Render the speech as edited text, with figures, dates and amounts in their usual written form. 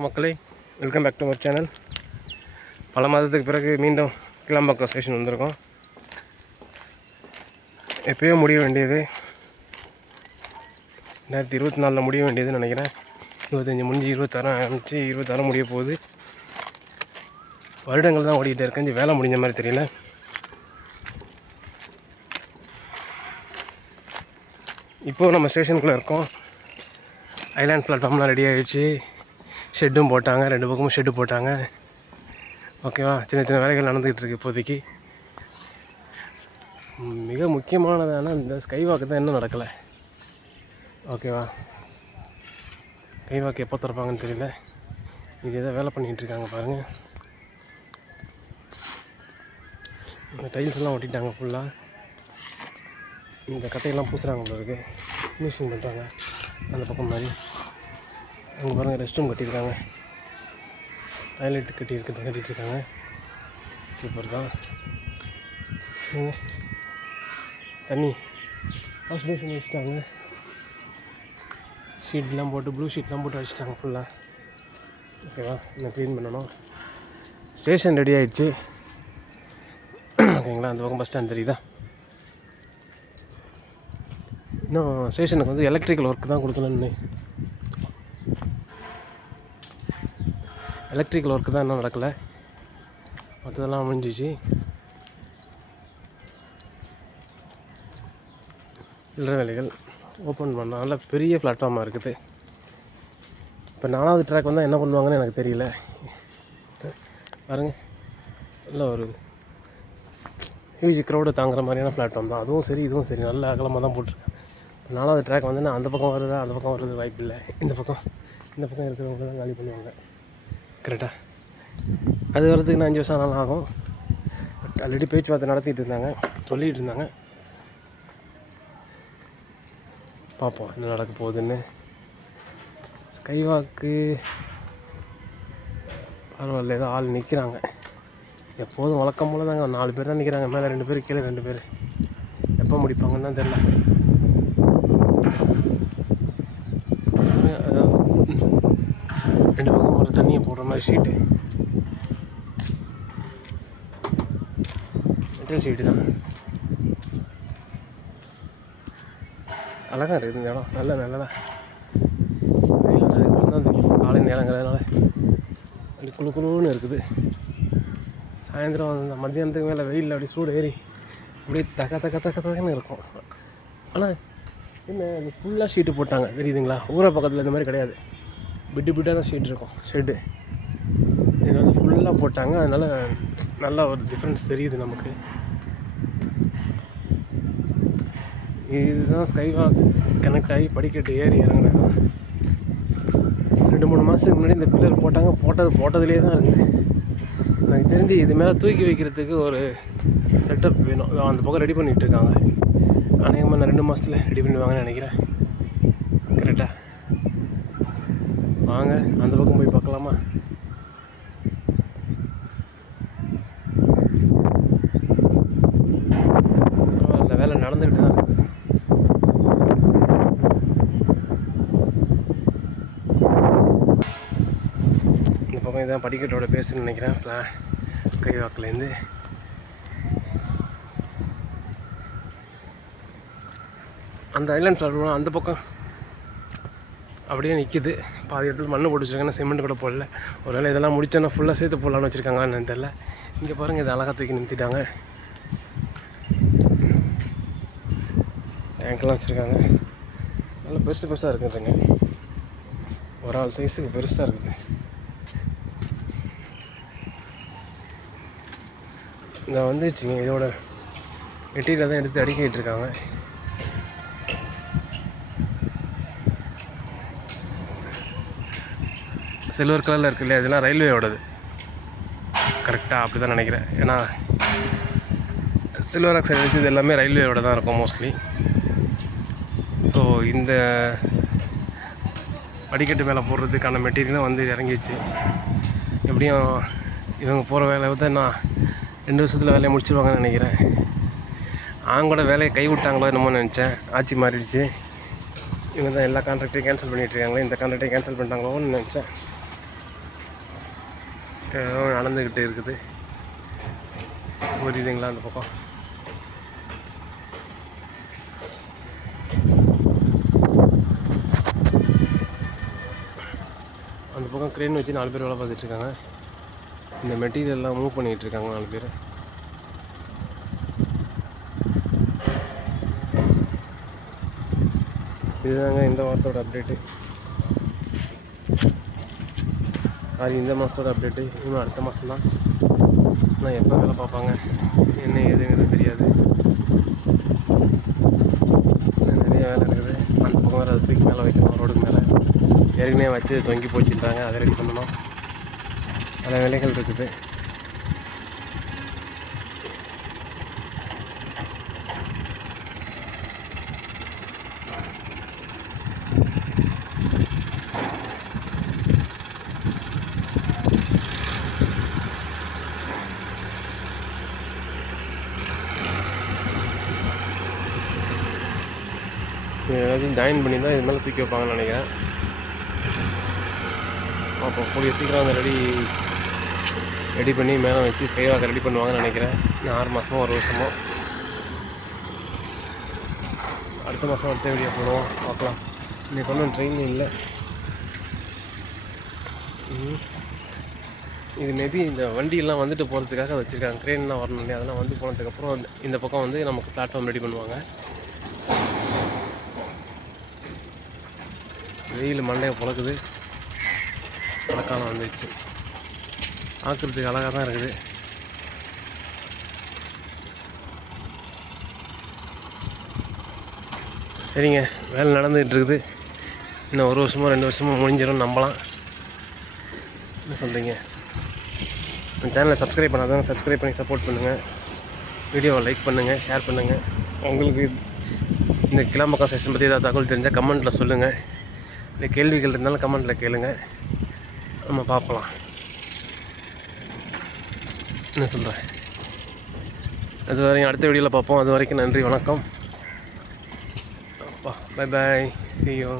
மக்களே, welcome back to our channel. பல மாதத்துக்கு பிறகு மீண்டும் கிளாம்பாக்கம் ஸ்டேஷன் வந்திருக்கோம். எப்போயோ முடிய வேண்டியது, 2024 முடிய வேண்டியதுன்னு நினைக்கிறேன். 25 முடிஞ்சு 26 ஆரம்பிச்சு 26 முடிய போகுது. வருடங்கள் தான் ஓடிக்கிட்டே இருக்கேன். இந்த வேலை முடிஞ்ச மாதிரி தெரியல. இப்போது நம்ம ஸ்டேஷனுக்குள்ளே இருக்கோம். ஐலாண்ட் பிளாட்ஃபார்ம்லாம் ரெடி ஆகிடுச்சு. ஷெட்டும் போட்டாங்க, 2 பக்கமும் ஷெட்டு போட்டாங்க. ஓகேவா, சின்ன சின்ன வேலைகள் நடந்துகிட்டு இருக்கு இப்போதைக்கு. மிக முக்கியமானதான இந்த ஸ்கைவாக்கு தான் இன்னும் நடக்கலை. ஓகேவா, ஸ்கைவாக்கு எப்போ திறப்பாங்கன்னு தெரியல. இது எதாவது வேலை பண்ணிகிட்டு இருக்காங்க பாருங்கள். இந்த டைல்ஸ் எல்லாம் ஒட்டிட்டாங்க ஃபுல்லாக. இந்த கட்டையெல்லாம் பூசுகிறாங்க போல இருக்குது. ஃபினிஷிங் பண்ணுறாங்க அந்த பக்கம் மாதிரி. அங்கே பாருங்கள், ரெஸ்ட் ரூம் கட்டியிருக்காங்க, டாய்லெட் கட்டிகிட்ருக்காங்க. சூப்பர் தான். தண்ணி வாஷ் பேஷன் வச்சுட்டாங்க. ஷீட்லாம் போட்டு, ப்ளூ ஷீட்லாம் போட்டு வச்சுட்டாங்க ஃபுல்லாக. ஓகேவா, இன்னும் க்ளீன் பண்ணணும். ஸ்டேஷன் ரெடி ஆகிடுச்சு. ஓகேங்களா, அந்த பக்கம் பஸ் ஸ்டாண்ட் தெரியுதா. இன்னும் ஸ்டேஷனுக்கு வந்து எலக்ட்ரிக்கல் ஒர்க்கு தான் கொடுக்கணும்னு. எலக்ட்ரிக்கல் ஒர்க்கு தான் இன்னும் நடக்கலை. மற்றதெல்லாம் முடிஞ்சிச்சு. சில்லறை வேலைகள் ஓப்பன் பண்ண நல்ல பெரிய பிளாட்ஃபார்மாக இருக்குது. இப்போ 4வது ட்ராக் வந்தால் என்ன பண்ணுவாங்கன்னு எனக்கு தெரியல. பாருங்கள், நல்ல ஒரு ஹியூஜ் க்ரௌடை தாங்குகிற மாதிரியான பிளாட்ஃபார்ம் தான். அதுவும் சரி இதுவும் சரி, நல்ல அகலமாக தான் போட்டிருக்கேன். 4வது ட்ராக் வந்துன்னா அந்த பக்கம் வருதா, அந்த பக்கம் வர்றது வாய்ப்பு இல்லை. இந்த பக்கம் இருக்கிறவங்க தான் காலி பண்ணுவாங்க. கரெக்டாக அது வர்றதுக்கு இன்னும் 5 வருஷம் ஆனாலும் ஆகும். பட் ஆல்ரெடி பேச்சுவார்த்தை நடத்திட்டு இருந்தாங்க, சொல்லிகிட்டு இருந்தாங்க. பார்ப்போம் என்ன நடக்க போகுதுன்னு. ஸ்கைவாக்கு பரவாயில்ல, ஏதோ ஆள் நிற்கிறாங்க. எப்போதும் வழக்கம் போல் தாங்க, 4 பேர் தான் நிற்கிறாங்க. மேலே 2 பேர், கீழே 2 பேர். எப்போ முடிப்பாங்கன்னு தான் தெரில. அதாவது 2 பக்கம் ஒரு தண்ணியை போடுற மாதிரி ஷீட்டு, மெட்டல் ஷீட்டு தான். அழகாக இருக்குது இந்த இடம், நல்லதாக. வெயில் வந்ததுக்கு தான் தெரியும். காலை நேரங்கிறதுனால அப்படி குளுன்னு இருக்குது. சாயந்தரம் அந்த மத்தியானத்துக்கு மேலே வெயில் அப்படி சூடு ஏறி அப்படியே தக்கன்னு இருக்கும். ஆனால் என்ன, இது ஃபுல்லாக ஷீட்டு போட்டாங்க தெரியுதுங்களா. ஊரை பக்கத்தில் இந்த மாதிரி கிடையாது, பிட்டாக தான் ஷீட் இருக்கும். ஷெட்டு இது வந்து ஃபுல்லாக போட்டாங்க. அதனால் நல்லா ஒரு டிஃப்ரென்ஸ் தெரியுது நமக்கு. இதுதான் ஸ்கைவாக் கனெக்ட் ஆகி படிக்கட்டு ஏறி இறங்கினா. 2-3 மாதத்துக்கு முன்னாடி இந்த பில்லர் போட்டதுலேயே தான் இருக்குது. எனக்கு தெரிஞ்சு இது மேலே தூக்கி வைக்கிறதுக்கு ஒரு செட்டப் வேணும். அந்த பக்கம் ரெடி பண்ணிகிட்டு இருக்காங்க. அநேகமாக நான் 2 மாதத்தில் ரெடி பண்ணுவாங்கன்னு நினைக்கிறேன். கரெக்டாக வாங்க அந்த பக்கம் போய் பார்க்கலாமா. பரவாயில்ல, வேலை நடந்துக்கிட்டு தான் இருக்குது. இந்த பக்கம் இதான் படிக்கட்டோட பேசுன்னு நினைக்கிறேன். ஸ்கைவாக்லேருந்து அந்த ஐலாண்ட் பிளாட்ஃபார்ம் அந்த பக்கம் அப்படியே நிற்கிது. பாதி இடத்துல மண்ணு போட்டு வச்சுருக்காங்க, சிமெண்ட் கூட போடல. ஒரு வேளை இதெல்லாம் முடிச்சோன்னா ஃபுல்லாக சேர்த்து போடலான்னு வச்சுருக்காங்கன்னு தெரியல. இங்கே பாருங்கள், இது அழகாக தூக்கி நிறுத்திட்டாங்க. டேங்க்லாம் வச்சுருக்காங்க. நல்லா பெருசாக இருக்குதுங்க. ஒரு ஆள் சைஸுக்கு பெருசாக இருக்குது. இந்த வந்துச்சுங்க, இதோட மெட்டீரியல் தான் எடுத்து அடிக்கிட்டு இருக்காங்க. சில்வர் கலரில் இருக்குது இல்லையா, இதெல்லாம் ரயில்வேயோடது. கரெக்டாக அப்படி தான் நினைக்கிறேன். ஏன்னா சில்வர் ஆக்சைடு வச்சு இது எல்லாமே ரயில்வேயோட தான் இருக்கும் மோஸ்ட்லி. ஸோ இந்த படிக்கட்டு மேலே போடுறதுக்கான மெட்டீரியலும் வந்து இறங்கிடுச்சு. எப்படியும் இவங்க போகிற வேலையை தான் நான் 2 வருஷத்தில் வேலையை முடிச்சிருவாங்கன்னு நினைக்கிறேன். கூட வேலையை கை விட்டாங்களோ என்னமோ நினச்சேன். ஆட்சி மாறிடுச்சு. இவங்க தான் எல்லா கான்ட்ராக்டையும் கேன்சல் பண்ணிகிட்ருக்காங்களே, இந்த கான்ட்ராக்டையும் கேன்சல் பண்ணிட்டாங்களோன்னு நினச்சேன். நடந்துக்கிட்டு இருக்குது. புரியுதுங்களா? அந்த பக்கம் க்ரெயின் வச்சு 4 பேர் வேலை பார்த்துட்ருக்காங்க. இந்த மெட்டீரியல்லாம் மூவ் பண்ணிகிட்ருக்காங்க 4 பேர். இதுதாங்க இந்த வாரத்தோட அப்டேட்டு. அது இந்த மாதத்தோட அப்டேட்டு. இன்னும் அடுத்த மாதம் தான். ஆனால் எப்போ வேலை பார்ப்பாங்க என்ன ஏதுங்கிறது தெரியாது. நிறைய வேலை இருக்குது. அந்த பக்கம் வேறு அதை தூக்கி மேலே வைக்கணும். ரோடுக்கு மேலே ஏற்கனவே வச்சு தொங்கி போச்சுன்றாங்க. அதை ரெடி பண்ணணும். பல வேலைகள் இருக்குது. எல்லாத்தையும் ஜாயின் பண்ணி தான் இது மேலே தூக்கி வைப்பாங்கன்னு நினைக்கிறேன். அப்போ கூடிய சீக்கிரம் அந்த ரெடி பண்ணி மேலே வச்சு ஸ்கை வாக்கை ரெடி பண்ணுவாங்கன்னு நினைக்கிறேன். இன்னும் 6 மாதமோ 1 வருஷமோ. அடுத்த மாதம் அடுத்த வீடியோ போடுவோம், பார்க்கலாம். இன்றைக்கி ஒன்றும் ட்ரெயின் இல்லை. இது மேபி இந்த வண்டியெல்லாம் வந்துட்டு போகிறதுக்காக வச்சுருக்காங்க. க்ரெயின்லாம் வரணும் இல்லையா? அதெல்லாம் வந்து போனதுக்கப்புறம் இந்த பக்கம் வந்து நமக்கு பிளாட்ஃபார்ம் ரெடி பண்ணுவாங்க. வெயில் மண்டையை புழக்குது. மழைக்காலம் வந்துடுச்சு. பார்க்குறதுக்கு அழகாக தான் இருக்குது. சரிங்க, வேலை நடந்துகிட்டு இருக்குது. இன்னும் 1 வருஷமோ 2 வருஷமோ முடிஞ்சிடும் நம்பலாம். என்ன சொல்கிறீங்க? என் சேனலை சப்ஸ்கிரைப் பண்ணாதவங்க சப்ஸ்கிரைப் பண்ணி சப்போர்ட் பண்ணுங்கள். வீடியோவை லைக் பண்ணுங்கள், ஷேர் பண்ணுங்கள். உங்களுக்கு இந்த கிளாம்பாக்கம் ஸ்டேஷன் பற்றி ஏதாவது தகவல் தெரிஞ்சால் கமெண்ட்டில் சொல்லுங்கள். இல்லை கேள்விகள் இருந்தாலும் கமெண்ட்டில் கேளுங்க, நம்ம பார்க்கலாம். என்ன சொல்கிறேன்? அது வரைக்கும் அடுத்த வீடியோவில் பார்ப்போம். அது வரைக்கும் நன்றி, வணக்கம். Bye bye, see you.